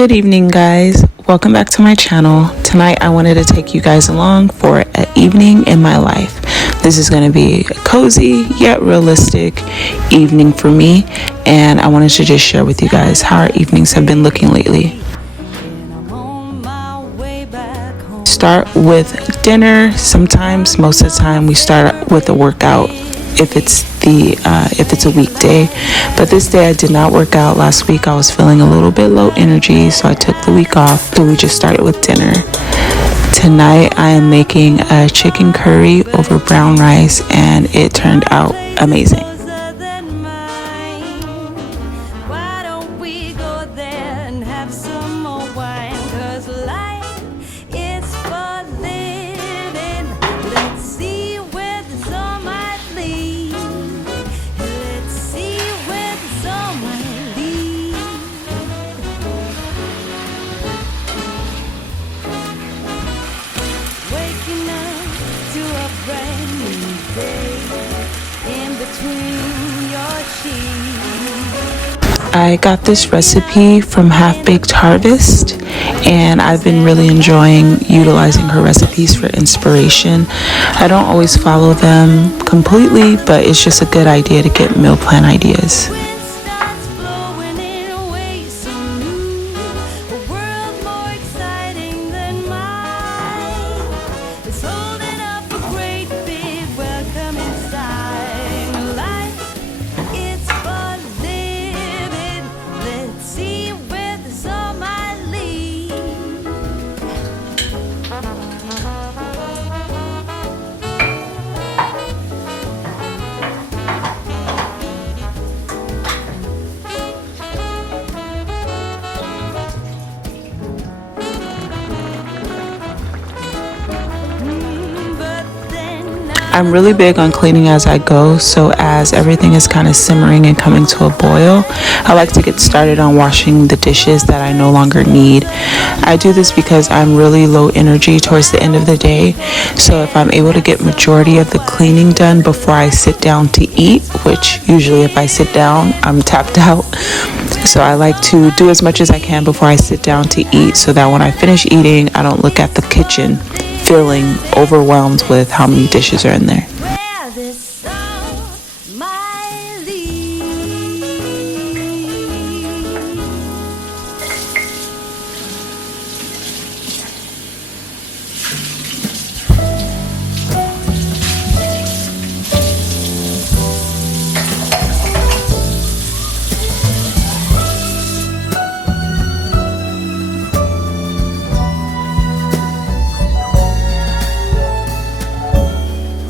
Good evening, guys. Welcome back to my channel. Tonight I wanted to take you guys along for an evening in my life. This is going to be a cozy yet realistic evening for me, and I wanted to just share with you guys how our evenings have been looking lately. Start with dinner. Sometimes, most of the time, we start with a workout if it's a weekday. But this day I did not work out. Last week I was feeling a little bit low energy, so I took the week off. So we just started with dinner. Tonight I am making a chicken curry over brown rice, and it turned out amazing. I got this recipe from Half Baked Harvest, and I've been really enjoying utilizing her recipes for inspiration. I don't always follow them completely, but it's just a good idea to get meal plan ideas. I'm really big on cleaning as I go, so as everything is kind of simmering and coming to a boil, I like to get started on washing the dishes that I no longer need. I do this because I'm really low energy towards the end of the day, so if I'm able to get majority of the cleaning done before I sit down to eat, which usually if I sit down, I'm tapped out. So I like to do as much as I can before I sit down to eat, so that when I finish eating, I don't look at the kitchen feeling overwhelmed with how many dishes are in there.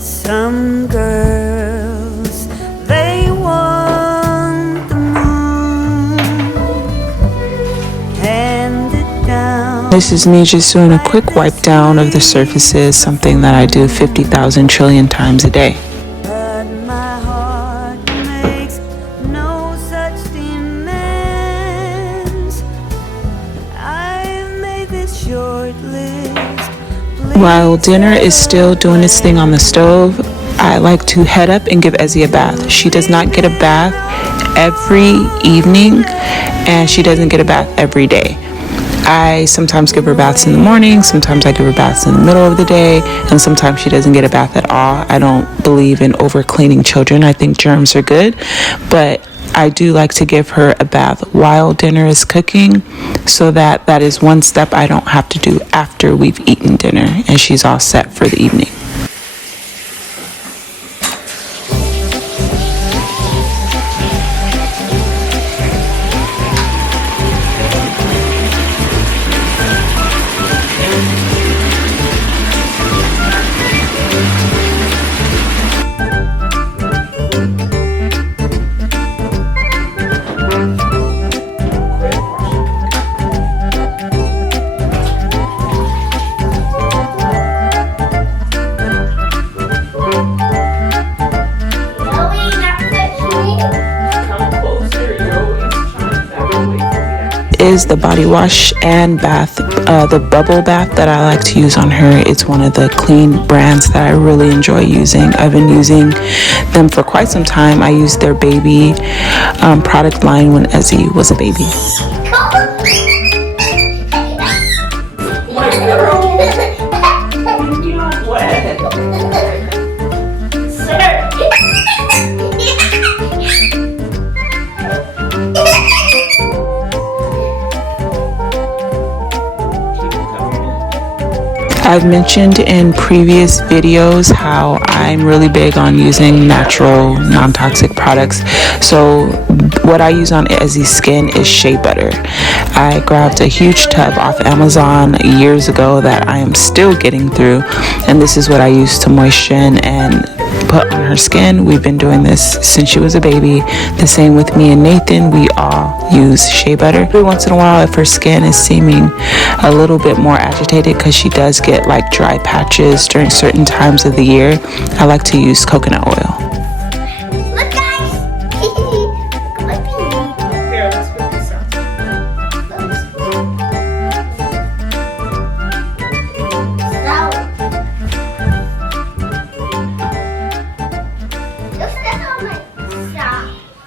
Some girls, they want the moon handed down. This is me just doing a quick wipe down of the surfaces, something that I do 50,000 trillion times a day. But my heart makes no such demands. I've made this short list. While dinner is still doing its thing on the stove, I like to head up and give Ezzy a bath. She does not get a bath every evening, and she doesn't get a bath every day. I sometimes give her baths in the morning, sometimes I give her baths in the middle of the day, and sometimes she doesn't get a bath at all. I don't believe in over cleaning children. I think germs are good, but I do like to give her a bath while dinner is cooking, so that is one step I don't have to do after we've eaten dinner and she's all set for the evening. Is the body wash and bath, the bubble bath that I like to use on her. It's one of the clean brands that I really enjoy using. I've been using them for quite some time. I used their baby product line when Ezzy was a baby. I've mentioned in previous videos how I'm really big on using natural, non-toxic products. So what I use on Ezzy's skin is shea butter. I grabbed a huge tub off Amazon years ago that I am still getting through, and this is what I use to moisten and put on her skin. We've been doing this since she was a baby. The same with me and Nathan. We all use shea butter. Every once in a while, if her skin is seeming a little bit more agitated, because she does get like dry patches during certain times of the year, I like to use coconut oil. Look, guys! Here, let's put this on.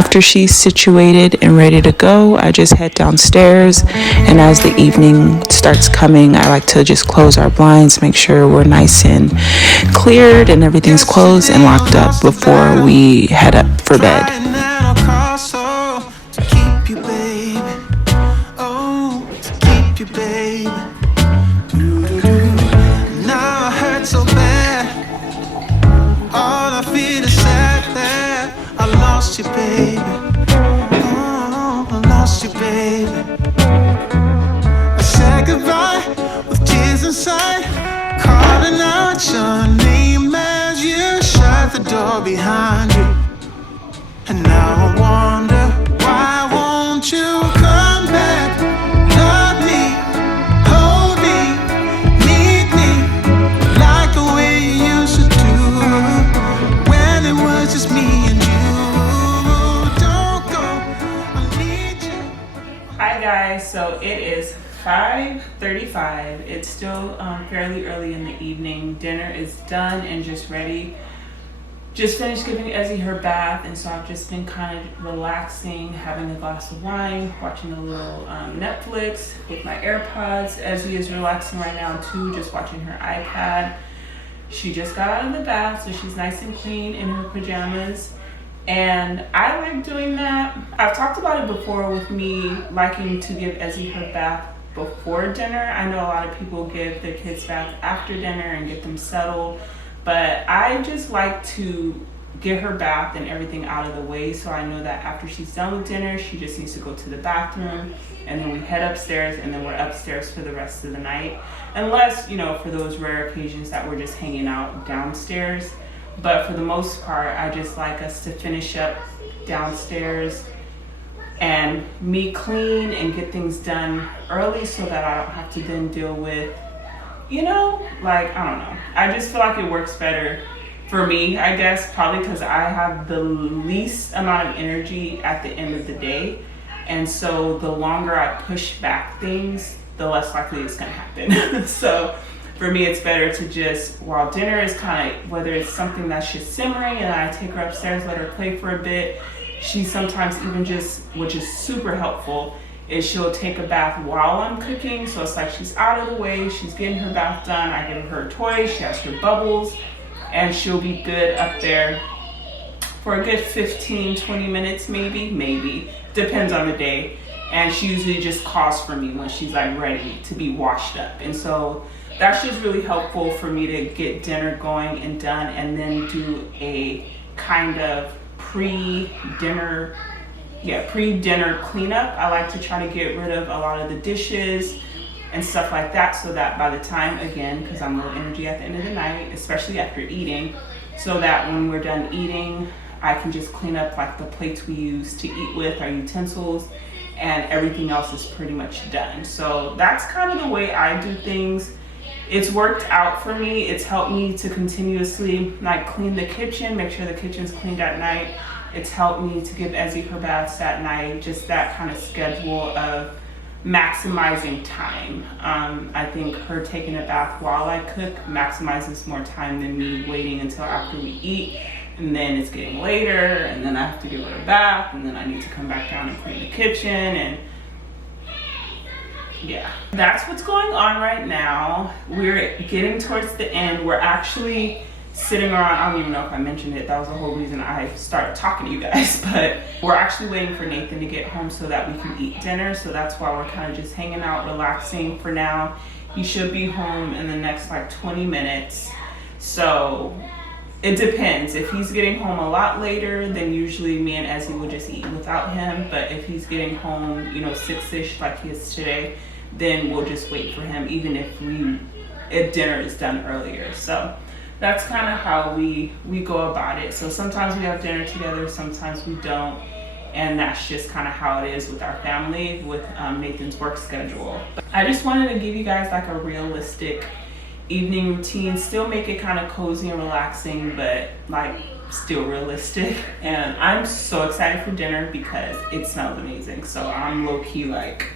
After she's situated and ready to go, I just head downstairs, and as the evening starts coming, I like to just close our blinds, make sure we're nice and cleared and everything's closed and locked up before we head up for bed. You, baby. Oh, I lost you, baby. I said goodbye with tears inside, calling out your name as you shut the door behind you. And now I wonder, why won't you come back? Love me, hold me, need me, like the way you used to do, when it was just me and you. Hi guys, so it is 5:35. It's still fairly early in the evening. Dinner is done and just ready. Just finished giving Ezzy her bath, and so I've just been kind of relaxing, having a glass of wine, watching a little Netflix with my AirPods. Ezzy is relaxing right now too, just watching her iPad. She just got out of the bath, so she's nice and clean in her pajamas. And I like doing that. I've talked about it before with me liking to give Ezzy her bath before dinner. I know a lot of people give their kids bath after dinner and get them settled, but I just like to get her bath and everything out of the way, so I know that after she's done with dinner, she just needs to go to the bathroom, and then we head upstairs, and then we're upstairs for the rest of the night, unless, you know, for those rare occasions that we're just hanging out downstairs. But for the most part, I just like us to finish up downstairs and me clean and get things done early, so that I don't have to then deal with, you know, like, I don't know. I just feel like it works better for me, I guess, probably because I have the least amount of energy at the end of the day. And so the longer I push back things, the less likely it's gonna happen. So for me, it's better to just, while dinner is kind of, whether it's something that's just simmering and I take her upstairs, let her play for a bit. She sometimes even just, which is super helpful, is she'll take a bath while I'm cooking. So it's like she's out of the way, she's getting her bath done, I give her toys, she has her bubbles, and she'll be good up there for a good 15, 20 minutes maybe, depends on the day. And she usually just calls for me when she's like ready to be washed up. And so that's just really helpful for me to get dinner going and done, and then do a kind of pre-dinner cleanup. I like to try to get rid of a lot of the dishes and stuff like that, so that by the time, again, because I'm low energy at the end of the night, especially after eating, so that when we're done eating, I can just clean up like the plates we use to eat with, our utensils, and everything else is pretty much done. So that's kind of the way I do things. It's worked out for me. It's helped me to continuously like clean the kitchen, make sure the kitchen's cleaned at night. It's helped me to give Ezzy her baths at night, just that kind of schedule of maximizing time. I think her taking a bath while I cook maximizes more time than me waiting until after we eat, and then it's getting later, and then I have to give her a bath, and then I need to come back down and clean the kitchen, and yeah, that's what's going on right now. We're getting towards the end. We're actually sitting around, I don't even know if I mentioned it, that was the whole reason I started talking to you guys, but we're actually waiting for Nathan to get home so that we can eat dinner. So that's why we're kind of just hanging out, relaxing for now. He should be home in the next like 20 minutes. So it depends. If he's getting home a lot later, then usually me and Ezzy will just eat without him. But if he's getting home, you know, 6-ish like he is today, then we'll just wait for him, even if dinner is done earlier. So that's kind of how we go about it. So sometimes we have dinner together, sometimes we don't. And that's just kind of how it is with our family, with Nathan's work schedule. I just wanted to give you guys like a realistic evening routine, still make it kind of cozy and relaxing, but like still realistic. And I'm so excited for dinner because it smells amazing. So I'm low-key like,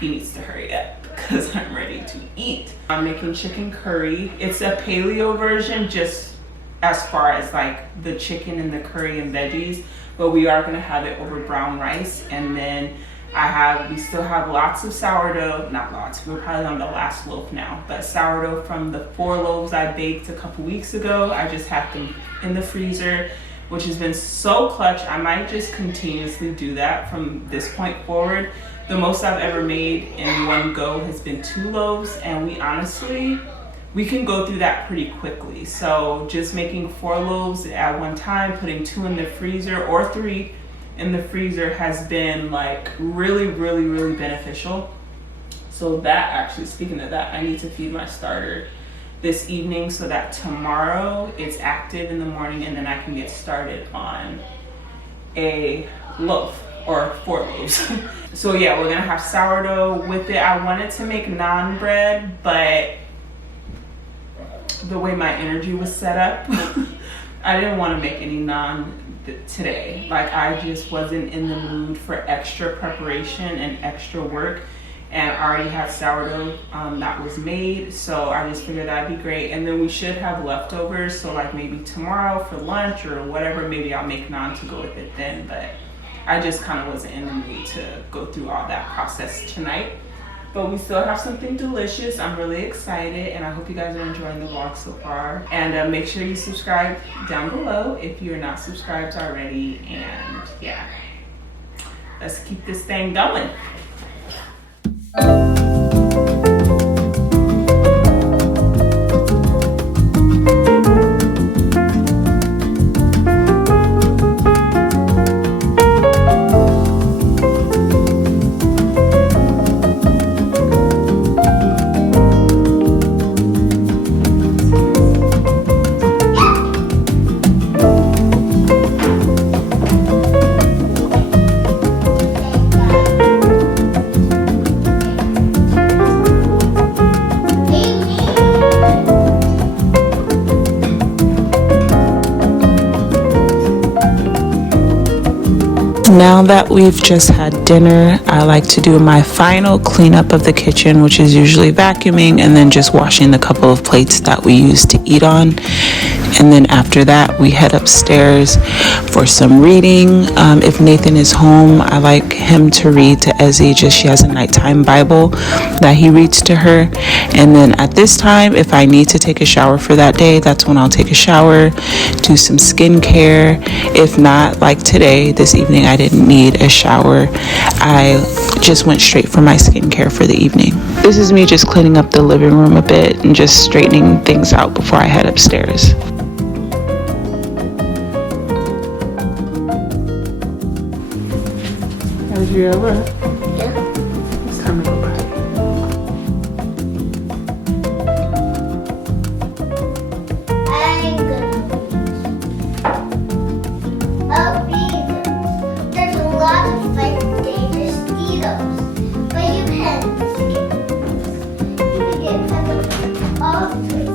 he needs to hurry up because I'm ready to eat. I'm making chicken curry. It's a paleo version, just as far as like the chicken and the curry and veggies, but we are gonna have it over brown rice. And then we still have lots of sourdough, not lots, we're probably on the last loaf now, but sourdough from the 4 loaves I baked a couple weeks ago. I just have them in the freezer, which has been so clutch. I might just continuously do that from this point forward. The most I've ever made in one go has been 2 loaves, and we can go through that pretty quickly. So just making 4 loaves at one time, putting 2 in the freezer or 3 in the freezer has been like really, really, really beneficial. So that actually, speaking of that, I need to feed my starter this evening so that tomorrow it's active in the morning, and then I can get started on a loaf or 4 loaves. So yeah, we're gonna have sourdough with it. I wanted to make naan bread, but the way my energy was set up, I didn't want to make any naan today. Like, I just wasn't in the mood for extra preparation and extra work, and I already had sourdough that was made, so I just figured that'd be great. And then we should have leftovers, so like maybe tomorrow for lunch or whatever, maybe I'll make naan to go with it then. But I just kind of wasn't in the mood to go through all that process tonight. But we still have something delicious. I'm really excited, and I hope you guys are enjoying the vlog so far. And make sure you subscribe down below if you're not subscribed already. And yeah, let's keep this thing going. Now that we've just had dinner, I like to do my final cleanup of the kitchen, which is usually vacuuming and then just washing the couple of plates that we use to eat on. And then after that, we head upstairs for some reading. If Nathan is home, I like him to read to Ezzy. She has a nighttime Bible that he reads to her. And then at this time, if I need to take a shower for that day, that's when I'll take a shower, do some skincare. If not, like today, this evening, I didn't need a shower. I just went straight for my skincare for the evening. This is me just cleaning up the living room a bit and just straightening things out before I head upstairs. Have you ever? Yeah. It's time to go back. I'm gonna read. There's a lot of like dangerous mosquitoes, but you can escape. You can get them all places.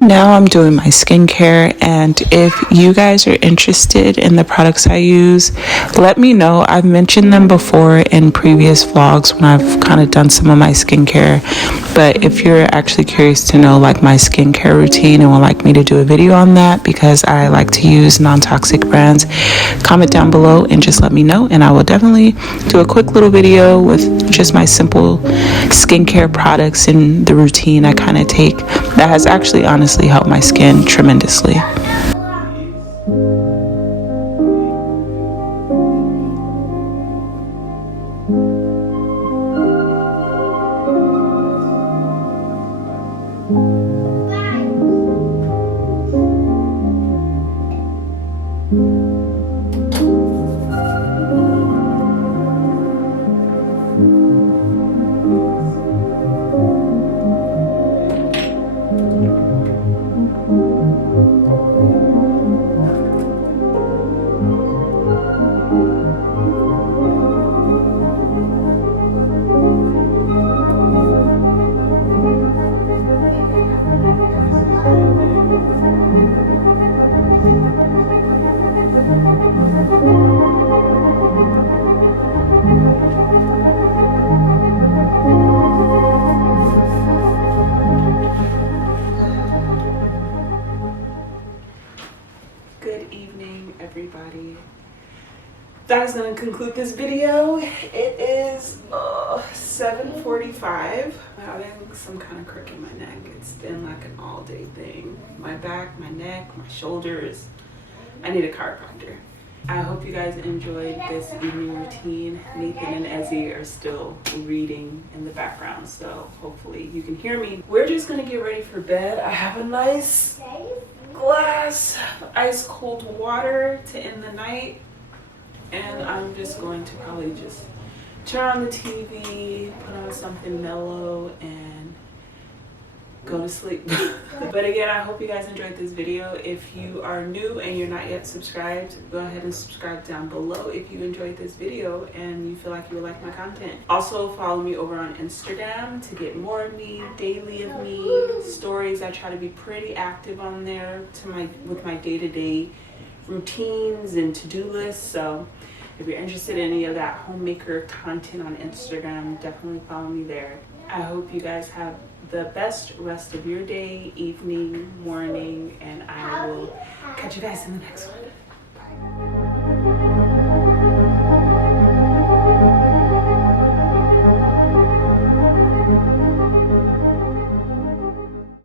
Now I'm doing my skincare, and if you guys are interested in the products I use, let me know. I've mentioned them before in previous vlogs when I've kind of done some of my skincare, But if you're actually curious to know like my skincare routine and would like me to do a video on that, because I like to use non-toxic brands, comment down below and just let me know, and I will definitely do a quick little video with just my simple skincare products and the routine I kind of take that has actually honestly helped my skin tremendously. Good evening, everybody. That is going to conclude this video. It is 7:45. I'm having some kind of crick in my neck. It's been like an all-day thing. My back, my neck, my shoulders. I need a chiropractor. I hope you guys enjoyed this evening routine. Nathan and Ezzy are still reading in the background, so hopefully you can hear me. We're just gonna get ready for bed. I have a nice glass of ice cold water to end the night, and I'm just going to probably just turn on the TV, put on something mellow, and go to sleep. But again, I hope you guys enjoyed this video. If you are new and you're not yet subscribed, go ahead and subscribe down below if you enjoyed this video and you feel like you would like my content. Also follow me over on Instagram to get more of me, daily of me, stories. I try to be pretty active on there with my day-to-day routines and to-do lists. So if you're interested in any of that homemaker content on Instagram, definitely follow me there. I hope you guys have the best rest of your day, evening, morning, and I will catch you guys in the next one.